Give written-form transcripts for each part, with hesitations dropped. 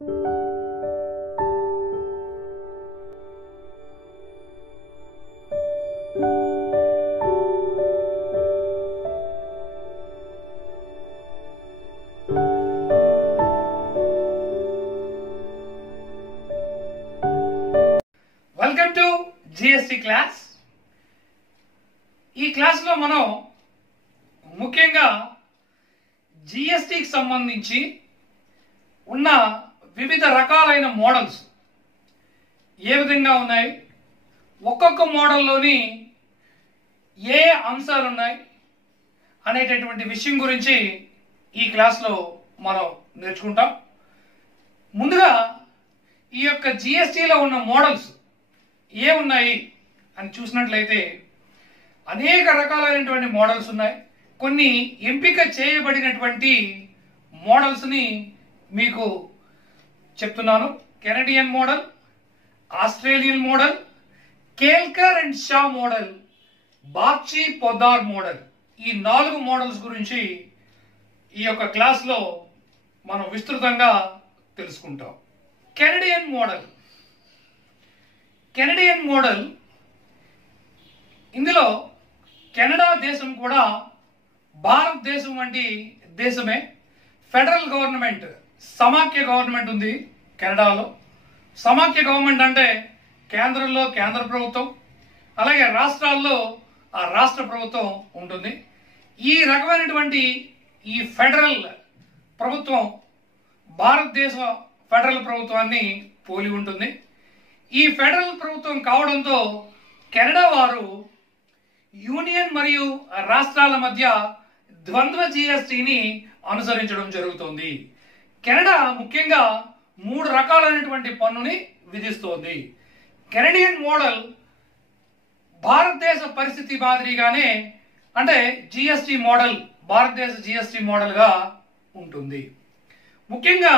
Welcome to GST class. ఈ క్లాస్లో మనం ముఖ్యంగా జిఎస్టికి సంబంధించి ఉన్న వివిధ రకాలైన మోడల్స్ ఏ విధంగా ఉన్నాయి, ఒక్కొక్క మోడల్లోని ఏ అంశాలు ఉన్నాయి అనేటటువంటి విషయం గురించి ఈ క్లాస్లో మనం నేర్చుకుంటాం. ముందుగా ఈ యొక్క జిఎస్టిలో ఉన్న మోడల్స్ ఏ ఉన్నాయి అని చూసినట్లయితే అనేక రకాలైనటువంటి మోడల్స్ ఉన్నాయి. కొన్ని ఎంపిక చేయబడినటువంటి మోడల్స్ని మీకు చెప్తున్నాను. Canadian model, Australian model, Kelkar and Shah model, Bagchi Poddar model, ఈ 4 మోడల్స్ గురించి ఈ యొక్క క్లాస్లో మనం విస్తృతంగా తెలుసుకుంటాం. కెనడియన్ మోడల్ ఇందులో కెనడా దేశం కూడా భారతదేశం వంటి దేశమే. ఫెడరల్ గవర్నమెంట్, సమాఖ్య గవర్నమెంట్ ఉంది కెనడాలో. సమాఖ్య గవర్నమెంట్ అంటే కేంద్రంలో కేంద్ర ప్రభుత్వం, అలాగే రాష్ట్రాల్లో ఆ రాష్ట్ర ప్రభుత్వం ఉంటుంది. ఈ రకమైనటువంటి ఈ ఫెడరల్ ప్రభుత్వం భారతదేశ ఫెడరల్ ప్రభుత్వాన్ని పోలి ఉంటుంది. ఈ ఫెడరల్ ప్రభుత్వం కావడంతో కెనడా వారు యూనియన్ మరియు రాష్ట్రాల మధ్య ద్వంద్వ జిఎస్టిని అనుసరించడం జరుగుతుంది. కెనడా ముఖ్యంగా 3 రకాలైనటువంటి పన్నుని విధిస్తోంది. కెనడియన్ మోడల్ భారతదేశ పరిస్థితి మాదిరిగానే, అంటే జిఎస్టి మోడల్ భారతదేశ జిఎస్టి మోడల్గా ఉంటుంది. ముఖ్యంగా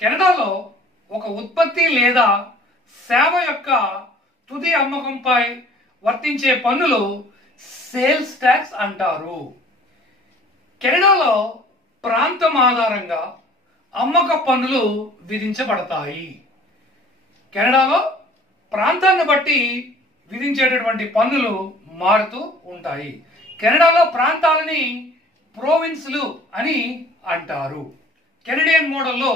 కెనడాలో ఒక ఉత్పత్తి లేదా సేవ యొక్క తుది అమ్మకంపై వర్తించే పన్నులు సేల్స్ ట్యాక్స్ అంటారు. కెనడాలో ప్రాంతం ఆధారంగా అమ్మక పన్నులు విధించబడతాయి. కెనడాలో ప్రాంతాన్ని బట్టి విధించేటటువంటి పన్నులు మారుతూ ఉంటాయి. కెనడాలో ప్రాంతాలని ప్రోవిన్స్లు అని అంటారు. కెనడియన్ మోడల్లో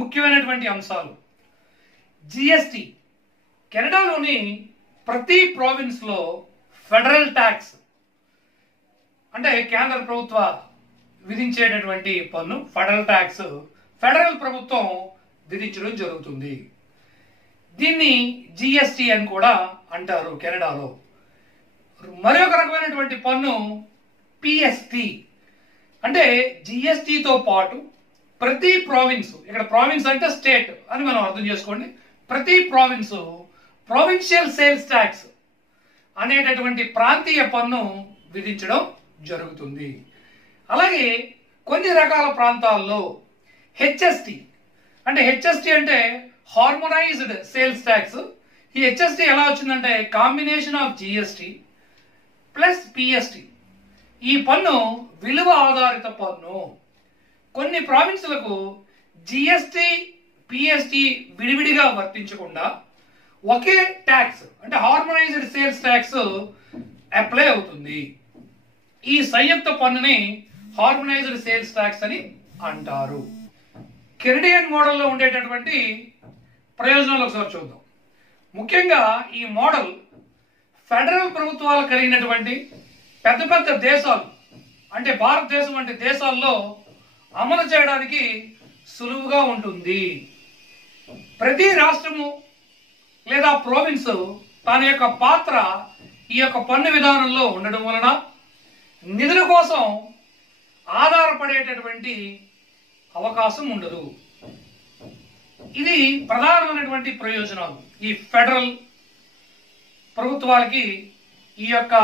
ముఖ్యమైనటువంటి అంశాలు: జిఎస్టి. కెనడాలోని ప్రతి ప్రావిన్స్లో ఫెడరల్ ట్యాక్స్ అంటే కేంద్ర ప్రభుత్వ విధించేటటువంటి పన్ను ఫెడరల్ ట్యాక్స్ ఫెడరల్ ప్రభుత్వం విధించడం జరుగుతుంది. దీన్ని జిఎస్టి అని కూడా అంటారు కెనడాలో. మరొక రకమైనటువంటి పన్ను పిఎస్టి. అంటే జిఎస్టితో పాటు ప్రతి ప్రావిన్స్, ఇక్కడ ప్రావిన్స్ అంటే స్టేట్ అని మనం అర్థం చేసుకోండి, ప్రతి ప్రావిన్స్ ప్రొవిన్షియల్ సేల్స్ ట్యాక్స్ అనేటటువంటి ప్రాంతీయ పన్ను విధించడం జరుగుతుంది. అలాగే కొన్ని రకాల ప్రాంతాల్లో హెచ్ఎస్టి. అంటే హెచ్ఎస్టి అంటే హార్మోనైజ్డ్ సేల్స్ ట్యాక్స్. ఈ హెచ్ఎస్టి ఎలా వచ్చిందంటే combination of GST plus PST. ఈ పన్ను విలువ ఆధారిత పన్ను. కొన్ని ప్రావిన్సులకు జిఎస్టి పిఎస్టి విడివిడిగా వర్తించకుండా ఒకే ట్యాక్స్ అంటే హార్మోనైజ్డ్ సేల్స్ ట్యాక్స్ అప్లై అవుతుంది. ఈ సంయుక్త పన్నుని హార్మోనైజ్డ్ సేల్స్ ట్యాక్స్ అని అంటారు. కెనడియన్ మోడల్లో ఉండేటటువంటి ప్రయోజనాలు ఒకసారి చూద్దాం. ముఖ్యంగా ఈ మోడల్ ఫెడరల్ ప్రభుత్వాలు కలిగినటువంటి పెద్ద పెద్ద దేశాలు అంటే భారతదేశం వంటి దేశాల్లో అమలు చేయడానికి సులువుగా ఉంటుంది. ప్రతి రాష్ట్రము లేదా ప్రోవిన్స్ తన యొక్క పాత్ర ఈ యొక్క పన్ను విధానంలో ఉండడం వలన నిధుల కోసం ఆధారపడేటటువంటి అవకాశం ఉండదు. ఇది ప్రధానమైనటువంటి ప్రయోజనాలు. ఈ ఫెడరల్ ప్రభుత్వాలకి ఈ యొక్క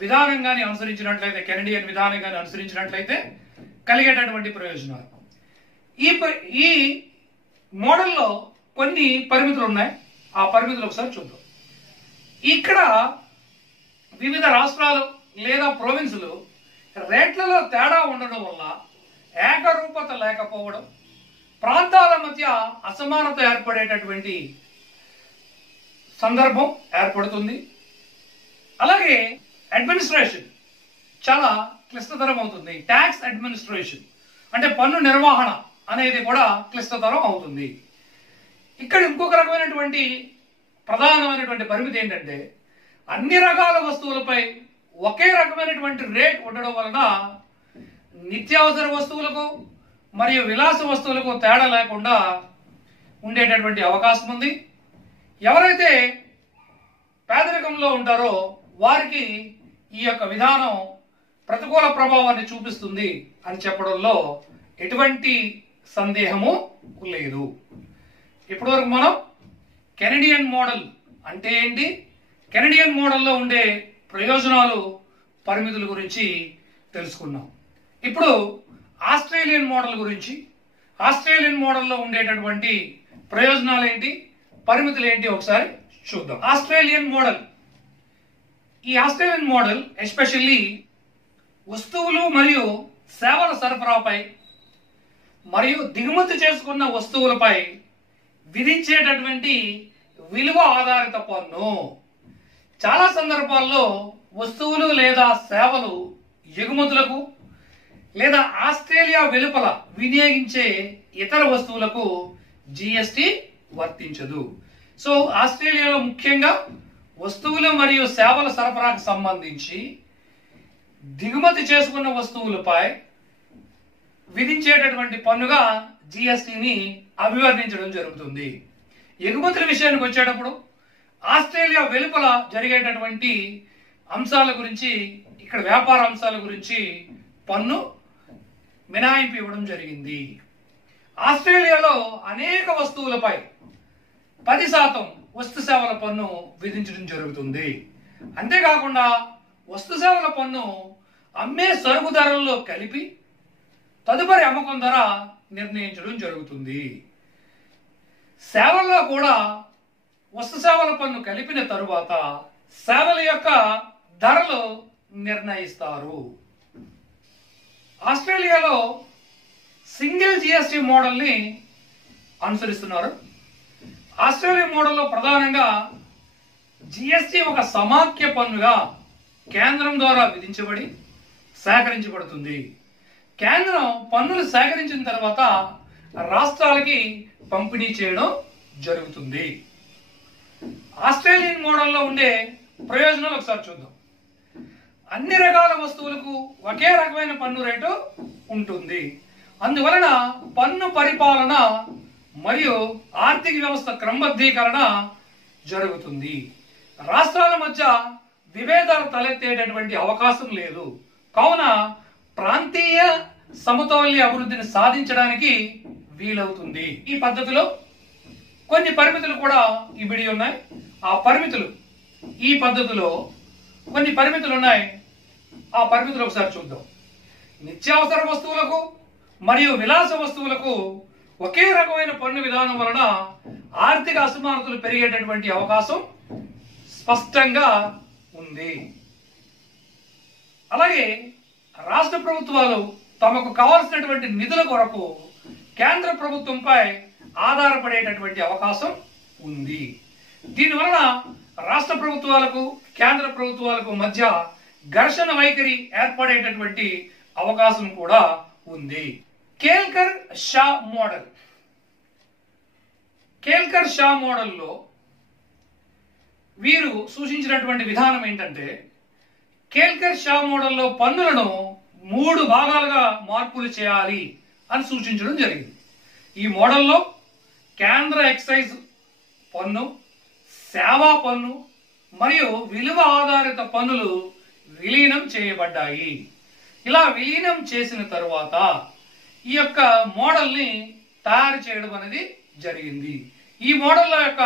విధానంగాని అనుసరించినట్లయితే, కెనడియన్ విధానంగాని అనుసరించినట్లయితే కలిగేటటువంటి ప్రయోజనాలు. ఈ మోడల్లో కొన్ని పరిమితులు ఉన్నాయి. ఆ పరిమితులు ఒకసారి చూద్దాం. ఇక్కడ వివిధ రాష్ట్రాలు లేదా ప్రోవిన్సులు రేట్లలో తేడా ఉండడం వల్ల ఏకరూపత లేకపోవడం, ప్రాంతాల మధ్య అసమానత ఏర్పడేటటువంటి సందర్భం ఏర్పడుతుంది. అలాగే అడ్మినిస్ట్రేషన్ చాలా క్లిష్టతరం అవుతుంది. ట్యాక్స్ అడ్మినిస్ట్రేషన్ అంటే పన్ను నిర్వహణ అనేది కూడా క్లిష్టతరం అవుతుంది. ఇక్కడ ఇంకొక రకమైనటువంటి ప్రధానమైనటువంటి పరిమితి ఏంటంటే అన్ని రకాల వస్తువులపై ఒకే రకమైనటువంటి రేట్ ఉండడం వలన నిత్యావసర వస్తువులకు మరియు విలాస వస్తువులకు తేడా లేకుండా ఉండేటటువంటి అవకాశం ఉంది. ఎవరైతే పేదరికంలో ఉంటారో వారికి ఈ యొక్క విధానం ప్రతికూల ప్రభావాన్ని చూపిస్తుంది అని చెప్పడంలో ఎటువంటి సందేహము లేదు. ఇప్పటివరకు మనం కెనడియన్ మోడల్ అంటే ఏంటి, కెనడియన్ మోడల్లో ఉండే ప్రయోజనాలు, పరిమితుల గురించి తెలుసుకున్నాం. ఇప్పుడు ఆస్ట్రేలియన్ మోడల్ గురించి, ఆస్ట్రేలియన్ మోడల్లో ఉండేటటువంటి ప్రయోజనాలు ఏంటి, పరిమితులు ఏంటి ఒకసారి చూద్దాం. ఆస్ట్రేలియన్ మోడల్, ఈ ఆస్ట్రేలియన్ మోడల్ ఎస్పెషల్లీ వస్తువులు మరియు సేవల సరఫరాపై మరియు దిగుమతి చేసుకున్న వస్తువులపై విధించేటటువంటి విలువ ఆధారిత పన్ను. చాలా సందర్భాల్లో వస్తువులు లేదా సేవలు ఎగుమతులకు లేదా ఆస్ట్రేలియా వెలుపల వినియోగించే ఇతర వస్తువులకు జిఎస్టి వర్తించదు. సో ఆస్ట్రేలియాలో ముఖ్యంగా వస్తువులు మరియు సేవల సరఫరాకు సంబంధించి దిగుమతి చేసుకున్న వస్తువులపై విధించేటటువంటి పన్నుగా జిఎస్టిని అభివర్ణించడం జరుగుతుంది. ఎగుమతుల విషయానికి వచ్చేటప్పుడు ఆస్ట్రేలియా వెలుపల జరిగేటటువంటి అంశాల గురించి, ఇక్కడ వ్యాపార అంశాల గురించి పన్ను మినహాయింపు ఇవ్వడం జరిగింది. ఆస్ట్రేలియాలో అనేక వస్తువులపై 10% వస్తు సేవల పన్ను విధించడం జరుగుతుంది. అంతేకాకుండా వస్తు సేవల పన్ను అమ్మే సరుకు ధరల్లో కలిపి తదుపరి అమ్మకం ధర నిర్ణయించడం జరుగుతుంది. సేవల్లో కూడా వస్తు సేవల పన్ను కలిపిన తరువాత సేవల యొక్క ధరలు నిర్ణయిస్తారు. ఆస్ట్రేలియాలో సింగిల్ జిఎస్టి మోడల్ని అనుసరిస్తున్నారు. ఆస్ట్రేలియా మోడల్లో ప్రధానంగా జిఎస్టి ఒక సమాఖ్య పన్నుగా కేంద్రం ద్వారా విధించబడి సేకరించబడుతుంది. కేంద్రం పన్నులు సేకరించిన తర్వాత రాష్ట్రాలకి పంపిణీ చేయడం జరుగుతుంది. ఆస్ట్రేలియన్ మోడల్లో ఉండే ప్రయోజనాలు ఒకసారి చూద్దాం. అన్ని రకాల వస్తువులకు ఒకే రకమైన పన్ను రేటు ఉంటుంది. అందువలన పన్ను పరిపాలన మరియు ఆర్థిక వ్యవస్థ క్రమబద్ధీకరణ జరుగుతుంది. రాష్ట్రాల మధ్య విభేదాలు తలెత్తేటటువంటి అవకాశం లేదు. కావున ప్రాంతీయ సమతౌల్య అభివృద్ధిని సాధించడానికి వీలవుతుంది. ఈ పద్ధతిలో కొన్ని పరిమితులు కూడా ఇమిడి ఉన్నాయి. ఆ పరిమితులు, ఈ పద్ధతిలో కొన్ని పరిమితులు ఉన్నాయి. ఆ పరిమితులు ఒకసారి చూద్దాం. నిత్యావసర వస్తువులకు మరియు విలాస వస్తువులకు ఒకే రకమైన పన్ను విధానం వలన ఆర్థిక అసమానతలు పెరిగేటటువంటి అవకాశం స్పష్టంగా ఉంది. అలాగే రాష్ట్ర ప్రభుత్వాలు తమకు కావాల్సినటువంటి నిధుల కొరకు కేంద్ర ప్రభుత్వంపై ఆధారపడేటటువంటి అవకాశం ఉంది. దీనివలన రాష్ట్ర ప్రభుత్వాలకు కేంద్ర ప్రభుత్వాలకు మధ్య ఘర్షణ వైఖరి ఏర్పడేటటువంటి అవకాశం కూడా ఉంది. కేల్కర్ షా మోడల్, కేల్కర్ షా మోడల్లో వీరు సూచించినటువంటి విధానం ఏంటంటే, కేల్కర్ షా మోడల్లో పన్నులను 3 భాగాలుగా మార్పులు చేయాలి అని సూచించడం జరిగింది. ఈ మోడల్లో కేంద్ర ఎక్సైజ్ పన్ను, సేవా పన్ను మరియు విలువ ఆధారిత పన్నులు విలీనం చేయబడ్డాయి. ఇలా విలీనం చేసిన తరువాత ఈ యొక్క మోడల్ని తయారు చేయడం అనేది జరిగింది. ఈ మోడల్ యొక్క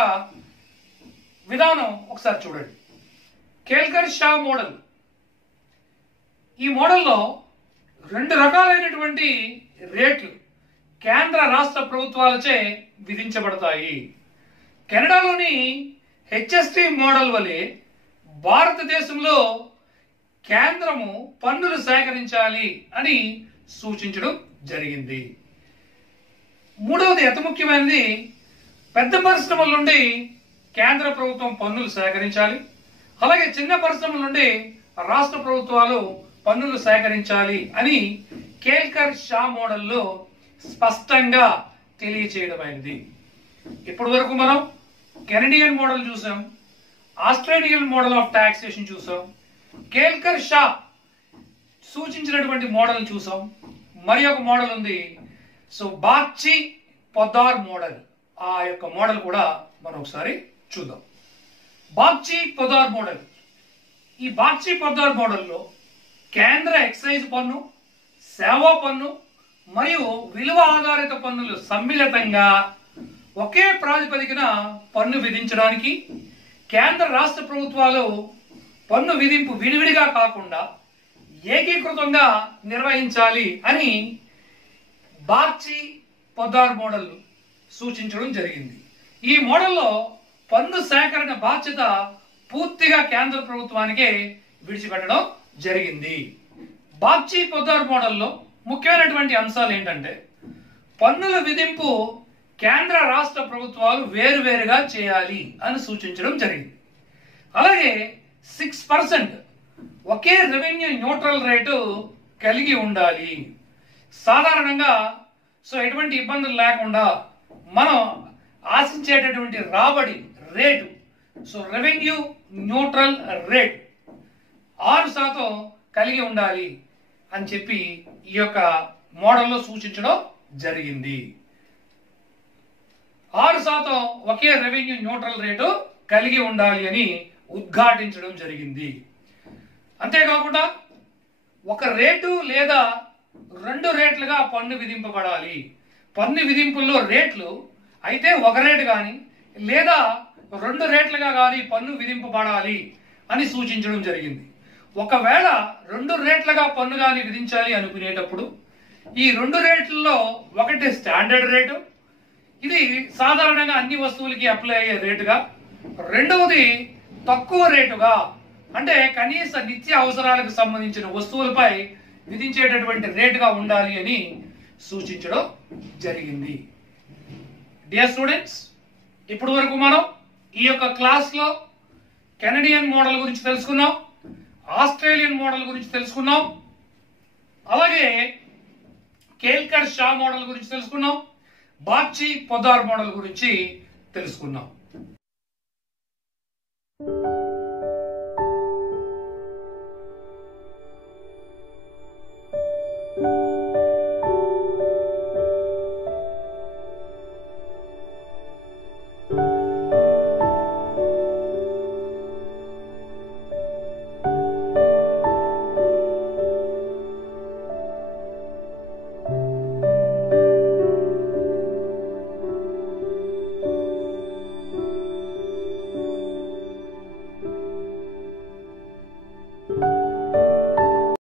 విధానం ఒకసారి చూడండి. కేల్కర్ షా మోడల్, ఈ మోడల్లో 2 రకాలైనటువంటి రేట్లు కేంద్ర రాష్ట్ర ప్రభుత్వాలచే విధించబడతాయి. కెనడాలోని హెచ్ఎస్టి మోడల్ వలె భారతదేశంలో కేంద్రము పన్నులు సేకరించాలి అని సూచించడం జరిగింది. మూడవది అతి ముఖ్యమైనది, పెద్ద పరిశ్రమల నుండి కేంద్ర ప్రభుత్వం పన్నులు సేకరించాలి, అలాగే చిన్న పరిశ్రమల నుండి రాష్ట్ర ప్రభుత్వాలు పన్నులు సేకరించాలి అని కేల్కర్ షా మోడల్లో స్పష్టంగా తెలియచేయడమైనది. ఇప్పటి వరకు మనం కెనడియన్ మోడల్ చూసాం, ఆస్ట్రేలియన్ మోడల్ ఆఫ్ టాక్సేషన్ చూసాం, కేల్కర్ షా సూచించినటువంటి మోడల్ చూసాం. మరి ఒక మోడల్ ఉంది, సో బాగ్చి పొద్దార్ మోడల్. ఆ యొక్క మోడల్ కూడా మనం ఒకసారి చూద్దాం. బాగ్చి పొద్దార్ మోడల్. ఈ బాగ్చి పొద్దార్ మోడల్లో కేంద్ర ఎక్సైజ్ పన్ను, సేవా పన్ను మరియు విలువ ఆధారిత పన్నులు సమ్మిళితంగా ఒకే ప్రాతిపదికన పన్ను విధించడానికి, కేంద్ర రాష్ట్ర ప్రభుత్వాలు పన్ను విధింపు విడివిడిగా కాకుండా ఏకీకృతంగా నిర్వహించాలి అని బాగ్చి పొద్దార్ మోడల్ సూచించడం జరిగింది. ఈ మోడల్లో పన్ను సేకరణ బాధ్యత పూర్తిగా కేంద్ర ప్రభుత్వానికే విడిచిపెట్టడం జరిగింది. బాగ్చి పొద్దార్ మోడల్లో ముఖ్యమైనటువంటి అంశాలు ఏంటంటే, పన్నుల విధింపు కేంద్ర రాష్ట్ర ప్రభుత్వాలు వేరువేరుగా చేయాలి అని సూచించడం జరిగింది. అలాగే 6% ఒకే రెవెన్యూ న్యూట్రల్ రేటు కలిగి ఉండాలి. సాధారణంగా ఎటువంటి ఇబ్బందులు లేకుండా మనం ఆశించేటటువంటి రాబడి రేటు, రెవెన్యూ న్యూట్రల్ రేట్ 6% కలిగి ఉండాలి అని చెప్పి ఈ యొక్క మోడల్లో సూచించడం జరిగింది. 6% ఒకే రెవెన్యూ న్యూట్రల్ రేటు కలిగి ఉండాలి అని ఉద్ఘాటించడం జరిగింది. అంతేకాకుండా ఒక రేటు లేదా 2 రేట్లుగా పన్ను విధింపబడాలి. పన్ను విధింపుల్లో రేట్లు అయితే ఒక రేటు కానీ లేదా 2 రేట్లుగా కానీ పన్ను విధింపబడాలి అని సూచించడం జరిగింది. ఒకవేళ 2 రేట్లుగా పన్ను కానీ విధించాలి అనుకునేటప్పుడు ఈ 2 రేట్లలో ఒకటి స్టాండర్డ్ రేటు, ఇది సాధారణంగా అన్ని వస్తువులకి అప్లై అయ్యే రేటుగా, రెండవది తక్కువ రేటుగా, అంటే కనీస నిత్య అవసరాలకు సంబంధించిన వస్తువులపై విధించేటటువంటి రేటుగా ఉండాలి అని సూచించడం జరిగింది. డియర్ స్టూడెంట్స్, ఇప్పటి వరకు మనం ఈ యొక్క క్లాస్లో కెనడియన్ మోడల్ గురించి తెలుసుకున్నాం, ఆస్ట్రేలియన్ మోడల్ గురించి తెలుసుకున్నాం, అలాగే కేల్కర్ షా మోడల్ గురించి తెలుసుకున్నాం, బాగ్చి పొద్దార్ మోడల్ గురించి తెలుసుకున్నాం.